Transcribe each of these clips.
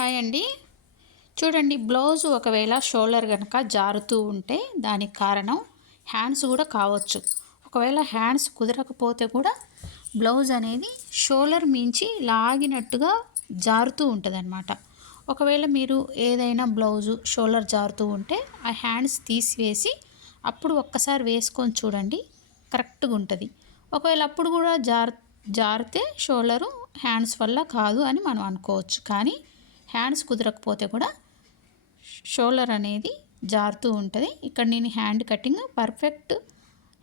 Hi అండి. చూడండి, blouse ఒకవేళ షోల్డర్ కనుక జారుతూ ఉంటే దానికి కారణం హ్యాండ్స్ కూడా కావచ్చు. ఒకవేళ హ్యాండ్స్ కుదరకపోతే కూడా బ్లౌజ్ అనేది షోల్డర్ మించి లాగినట్టుగా జారుతూ ఉంటుందన్నమాట. ఒకవేళ మీరు ఏదైనా బ్లౌజు షోల్డర్ జారుతూ ఉంటే ఆ హ్యాండ్స్ తీసివేసి అప్పుడు ఒక్కసారి వేసుకొని చూడండి, కరెక్ట్గా ఉంటుంది. ఒకవేళ అప్పుడు కూడా జారితే షోల్డరు హ్యాండ్స్ వల్ల కాదు అని మనం అనుకోవచ్చు. కానీ హ్యాండ్స్ కుదరకపోతే కూడా షోల్డర్ అనేది జారుతూ ఉంటుంది. ఇక్కడ నేను hand cutting perfect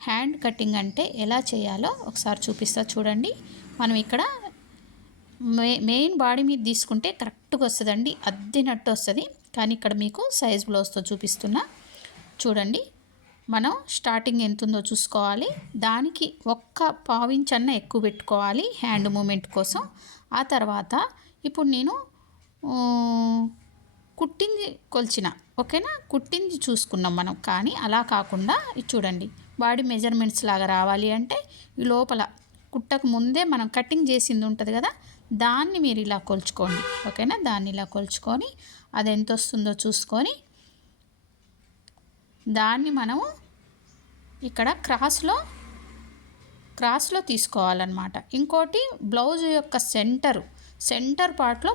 hand cutting అంటే ఎలా చేయాలో ఒకసారి చూపిస్తా చూడండి. మనం ఇక్కడ మెయిన్ బాడీ మీద తీసుకుంటే కరెక్ట్గా వస్తుందండి, అద్దినట్టు వస్తుంది. కానీ ఇక్కడ మీకు సైజ్ బ్లౌజ్తో చూపిస్తున్నా చూడండి. మనం స్టార్టింగ్ ఎంత ఉందో చూసుకోవాలి. దానికి ఒక్క పావించన్న ఎక్కువ పెట్టుకోవాలి హ్యాండ్ మూమెంట్ కోసం. ఆ తర్వాత ఇప్పుడు నేను కుట్టింది కొలిచిన, ఓకేనా, కుట్టింది చూసుకున్నాం మనం. కానీ అలా కాకుండా ఇది చూడండి, బాడీ మెజర్మెంట్స్ లాగా రావాలి అంటే ఈ లోపల కుట్టకు ముందే మనం కటింగ్ చేసింది ఉంటుంది కదా, దాన్ని మీరు ఇలా కొలుచుకోండి, ఓకేనా. దాన్ని ఇలా కొలుచుకొని అది ఎంత వస్తుందో చూసుకొని దాన్ని మనము ఇక్కడ క్రాస్లో తీసుకోవాలన్నమాట. ఇంకోటి బ్లౌజ్ యొక్క సెంటర్ పార్ట్లో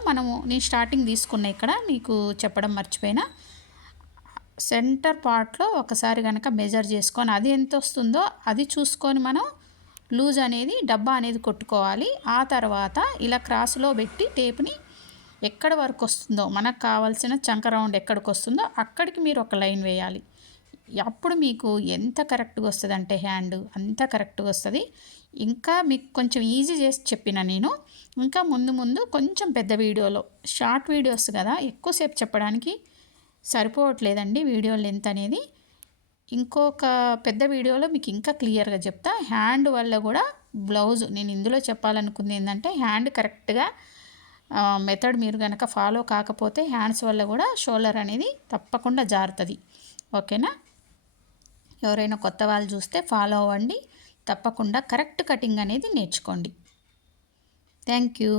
నేను స్టార్టింగ్ తీసుకున్న ఇక్కడ మీకు చెప్పడం మర్చిపోయినా, సెంటర్ పార్ట్లో ఒకసారి కనుక మెజర్ చేసుకొని అది ఎంత వస్తుందో అది చూసుకొని మనం లూజ్ అనేది డబ్బా అనేది కొట్టుకోవాలి. ఆ తర్వాత ఇలా క్రాస్లో పెట్టి టేప్ని ఎక్కడి వరకు వస్తుందో మనకు కావాల్సిన చంక రౌండ్ ఎక్కడికి వస్తుందో అక్కడికి మీరు ఒక లైన్ వేయాలి. అప్పుడు మీకు ఎంత కరెక్ట్గా వస్తుంది అంటే హ్యాండ్ అంత కరెక్ట్గా వస్తుంది. ఇంకా మీకు కొంచెం ఈజీ చేసి చెప్పిన నేను. ఇంకా ముందు కొంచెం పెద్ద వీడియోలో, షార్ట్ వీడియోస్ కదా, ఎక్కువసేపు చెప్పడానికి సరిపోవట్లేదండి వీడియో లెంత్ అనేది. ఇంకొక పెద్ద వీడియోలో మీకు ఇంకా క్లియర్గా చెప్తా. హ్యాండ్ వల్ల కూడా బ్లౌజ్ నేను ఇందులో చెప్పాలనుకుంది ఏంటంటే, హ్యాండ్ కరెక్ట్గా మెథడ్ మీరు కనుక ఫాలో కాకపోతే హ్యాండ్స్ వల్ల కూడా షోల్డర్ అనేది తప్పకుండా జారుతుంది, ఓకేనా. ఎవరైనా కొత్త వాళ్ళు చూస్తే ఫాలో అవ్వండి, తప్పకుండా కరెక్ట్ కటింగ్ అనేది నేర్చుకోండి. Thank you.